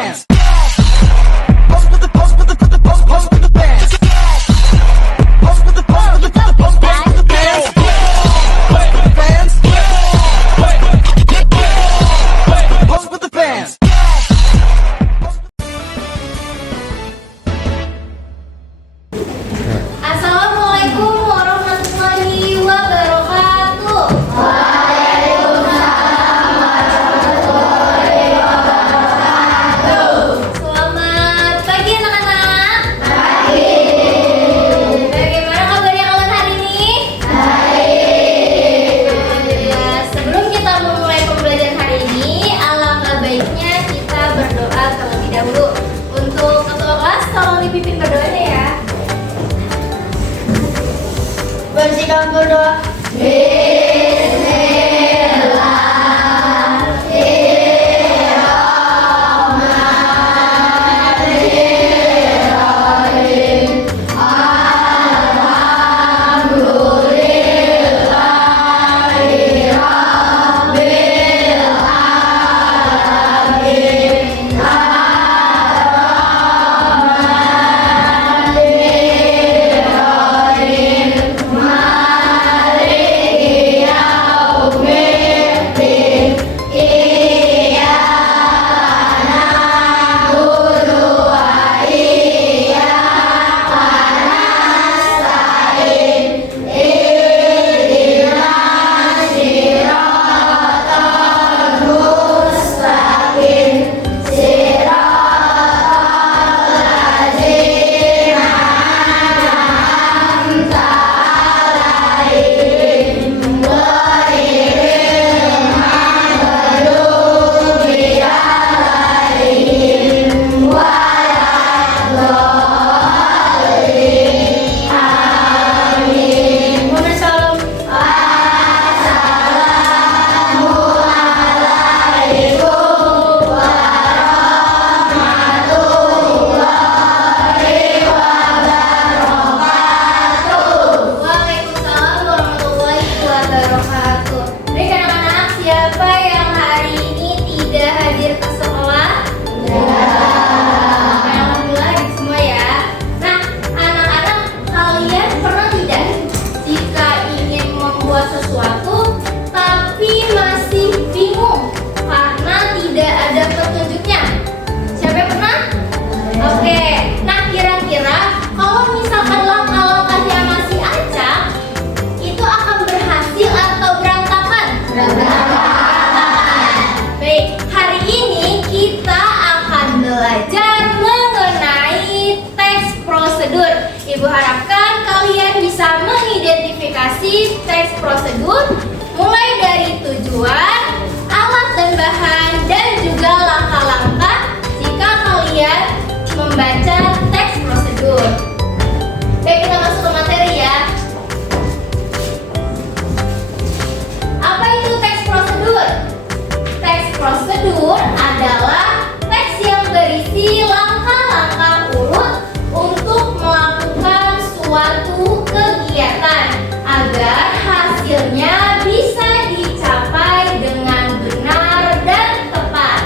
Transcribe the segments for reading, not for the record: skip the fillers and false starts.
bands. Pose with the pose with the pose with the bands. Pose with the pose with the pose with the bands. Pose with the bands. Pose with the bands. Assalamualaikum warahmatullahi wabarakatuh. Selamat pagi anak-anak. Pagi. Bagaimana kabarnya kalian hari ini? Baik. Alhamdulillah. Sebelum kita memulai pembelajaran hari ini, alangkah baiknya kita berdoa terlebih dahulu. Untuk ketua kelas, tolong dipimpin berdoanya ya. Bersihkan berdoa. Waalaikumsalam warahmatullahi wabarakatuh. Baik anak-anak, siapa yang hari ini tidak hadir ke sekolah? Alhamdulillah semua ya. Nah, anak-anak, kalian pernah tidak jika ingin membuat sesuatu tapi masih bingung karena tidak ada petunjuknya? Siapa yang pernah? Oke. Nah, kira-kira kalau misalkan langkah-langkahnya masih acak, itu akan berhasil atau berantakan? Berantakan. Baik, hari ini kita akan belajar mengenai teks prosedur. Ibu harapkan kalian bisa mengidentifikasi teks prosedur mulai dari tujuan, alat dan bahan, dan juga langkah-langkah jika kalian membaca teks prosedur. Baik, kita masuk ke materi ya. Apa itu teks prosedur? Teks prosedur adalah teks yang berisi langkah-langkah urut untuk melakukan suatu kegiatan agar hasilnya bisa dicapai dengan benar dan tepat.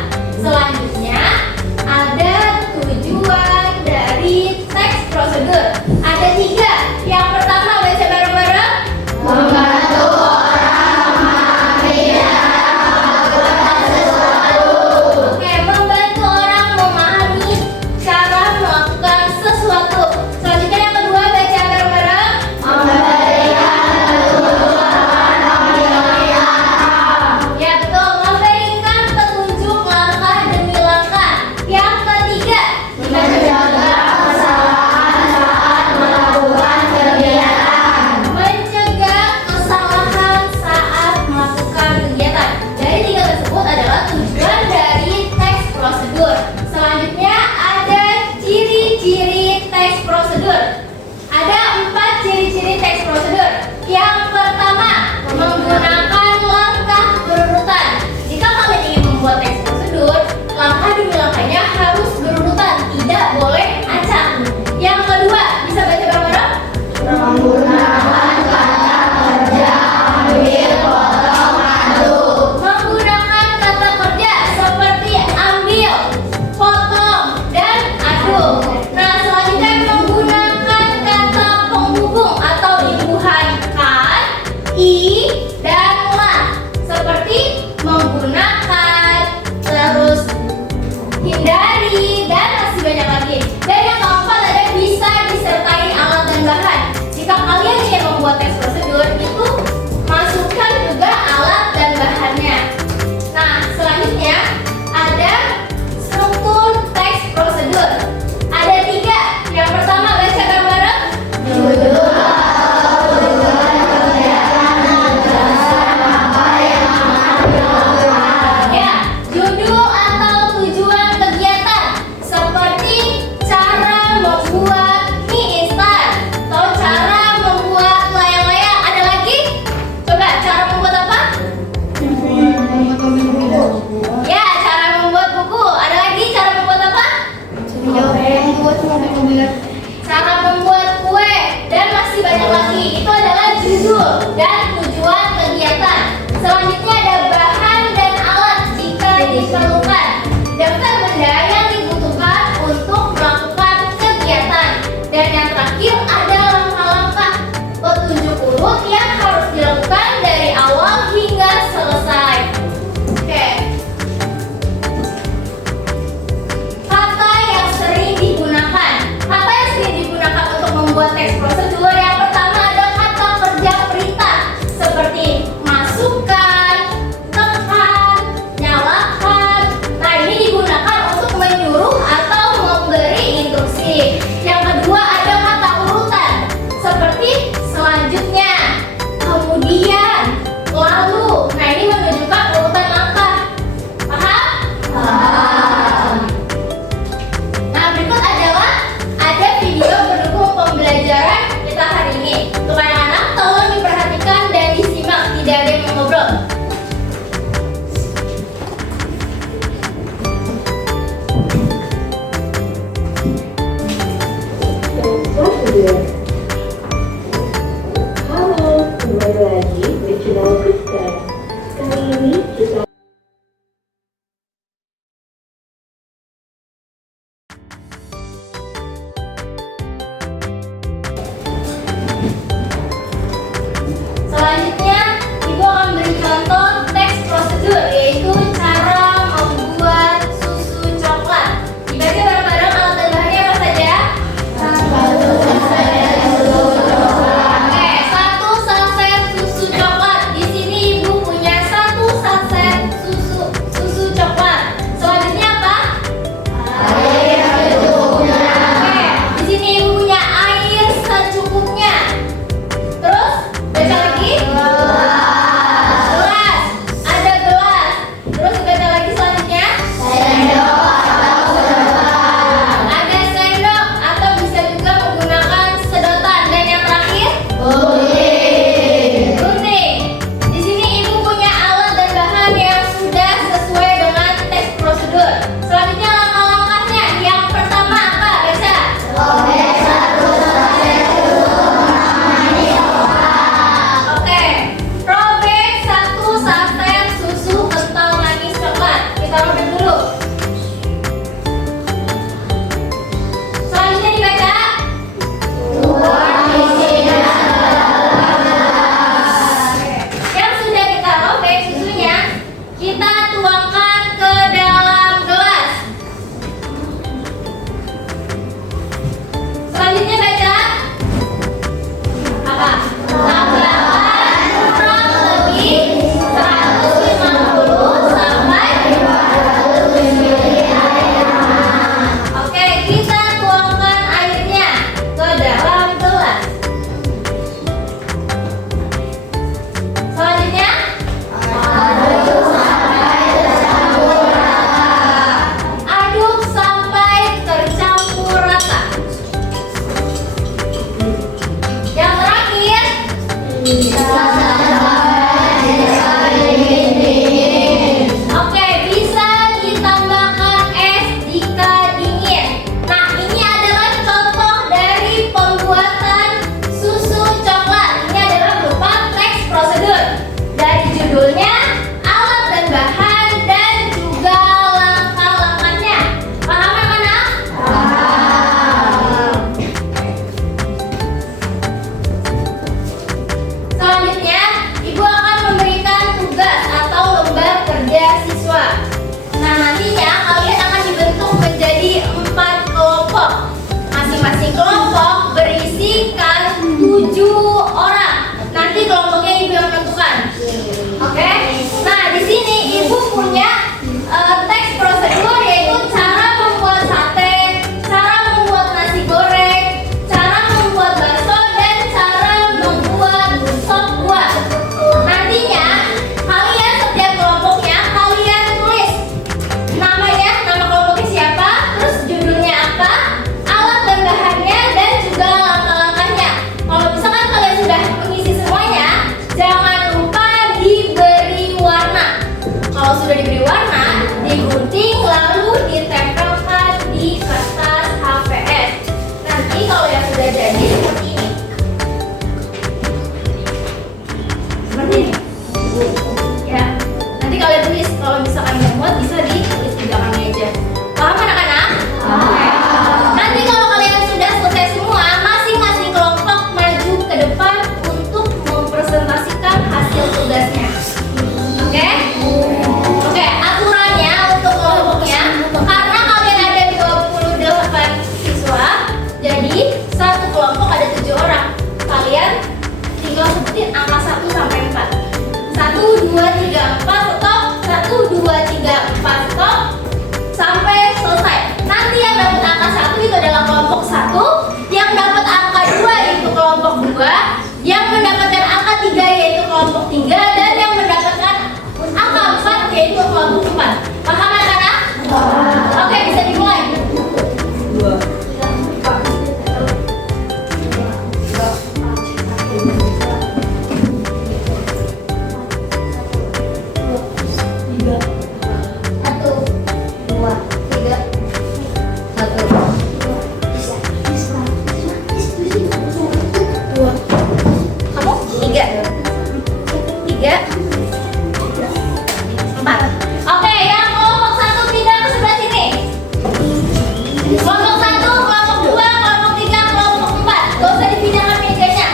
Kelompok 1, kelompok 2, kelompok 3, kelompok 4. Gak usah dipindahkan mejanya.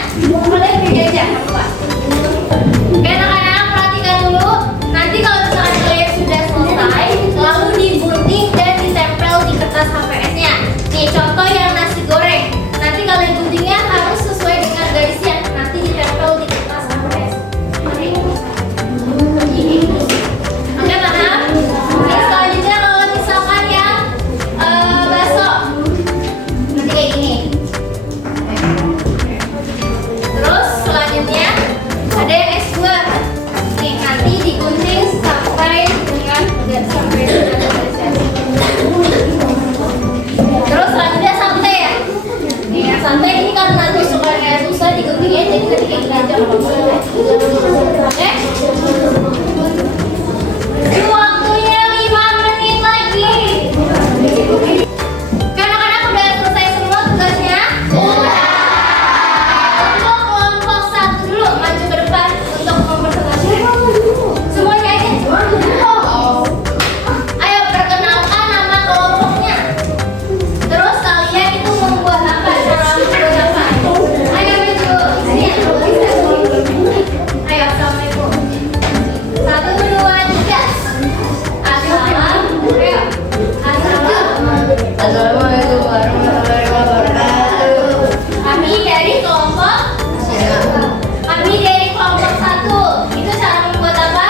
Kalian pilih aja, Pak. Oke anak-anak, perhatikan dulu. Nanti kalau misalkan kalian sudah selesai, lalu digunting dan ditempel di kertas HVS-nya. Nih contoh yang nasi goreng. Nanti kalian guntingnya harus sesuai dengan garisnya. Nanti ditempel di kertas HVS. Oke. Oke paham? Oke, selanjutnya kalau misalkan yang bakso, nanti kayak gini. Terus selanjutnya ada yang es buah. Nih nanti digunting sampai dengan garisnya. Terus selanjutnya sate ya. Nih yang sate ini kan nanti sukanya susah diguntingnya, jadi nanti kayak gini aja. Oke. Waktunya 5 menit lagi. Anak-anak udah selesai semua tugasnya? Udah. Untuk kelompok 1 dulu maju ke depan untuk mempresentasikan. Semuanya aja. Ayo perkenalkan nama kelompoknya. Terus kalian itu membuat apa? Cara membuat apa? Ayo maju. Sini. Ayo assalamualaikum. 1, 2, 3. Assalam. Ayo. Assalamualaikum warahmatullahi wabarakatuh. Kami dari kelompok 1. Itu cara membuat apa?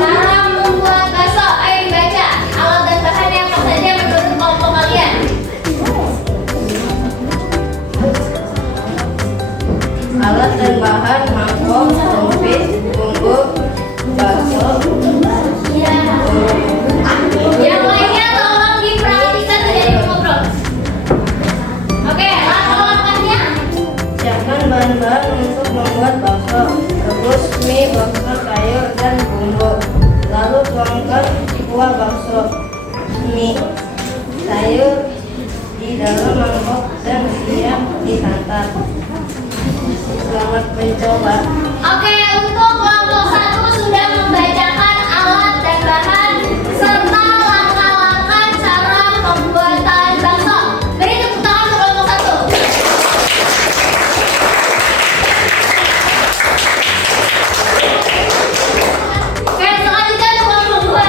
Cara membuat bakso. Ayo dibaca. Alat dan bahannya apa saja menurut kelompok kalian? Alat dan bahan mangkok, sempit, bumbu, bakso. Iya. Yang lainnya tolong diperhatikan tidak ngobrol. Oke, langkah-langkahnya. Siapkan bahan-bahan untuk membuat bakso. Rebus mie, bakso, sayur, dan bumbu. Lalu tuangkan kuah bakso, mie, sayur di dalam mangkok dan siap disantap. Selamat mencoba. Oke, untuk kelompok 1 sudah membacakan alat dan bahan serta langkah-langkah cara pembuatan bakso. Beri tepuk tangan untuk kelompok 1. Oke, selanjutnya untuk kelompok 2.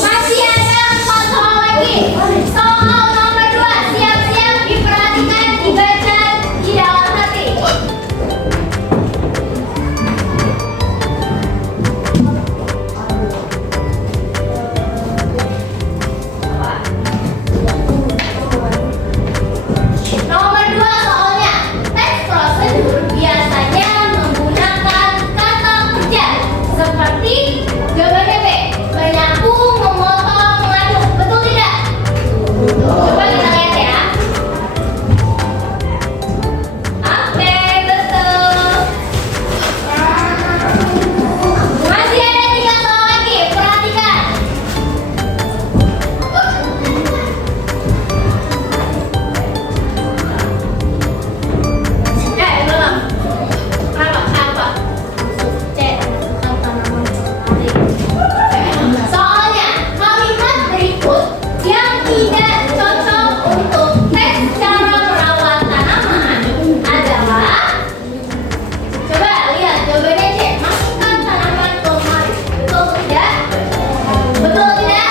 masih ada 4 soal lagi. Soal nomor 2, siap-siap diperhatikan, dibaca di dalam hati. Nomor 2 soalnya, teks prosedur biasanya menggunakan kata kerja seperti jawabannya B, menyapu, memotong, mengaduk. Betul tidak? Coba kita lihat ya. Oke, betul. Masih ada 3 soal lagi, perhatikan. Belum. Kenapa? Soalnya kalimat berikut yang tidak cocok untuk teks cara merawat tanaman adalah, coba lihat jawabannya C, masukkan tanaman ke lemari. Betul tidak? Betul tidak?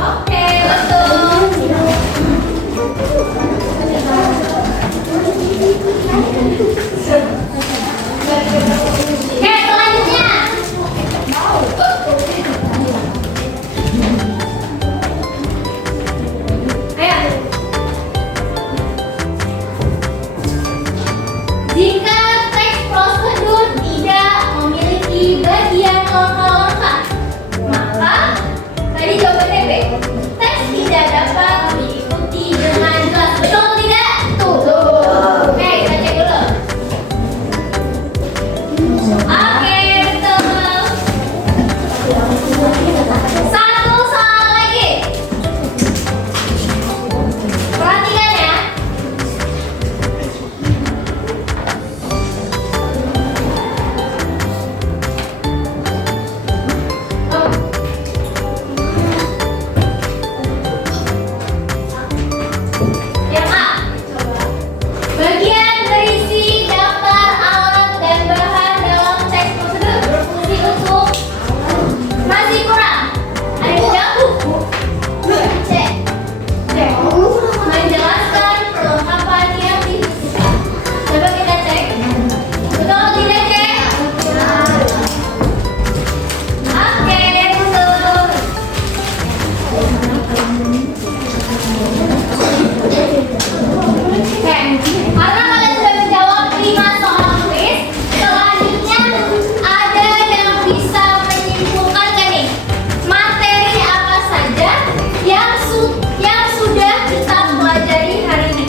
Oke, betul. Oke, selanjutnya. Ayo. Jika teks prosedur tidak memiliki bagian lengkap-lengkap, maka tadi jawabannya B, teks tidak dapat diikuti dengan jelas. Betul tidak? Tuh. Oke, kita cek dulu. Oke, betul. 1 soal lagi. Perhatikan ya. Yang A, bagian berisi daftar alat dan bahan dalam teks prosedur berfungsi untuk masih kurang. Ada yang jawab? C. Menjelaskan perlengkapan yang dibutuhkan. Coba kita cek. Betul atau tidak, cek? Oke, betul. Oke, karena kalian sudah menjawab 5 soal kuis, selanjutnya ada yang bisa menyimpulkan nggak nih? Materi apa saja yang sudah kita pelajari hari ini?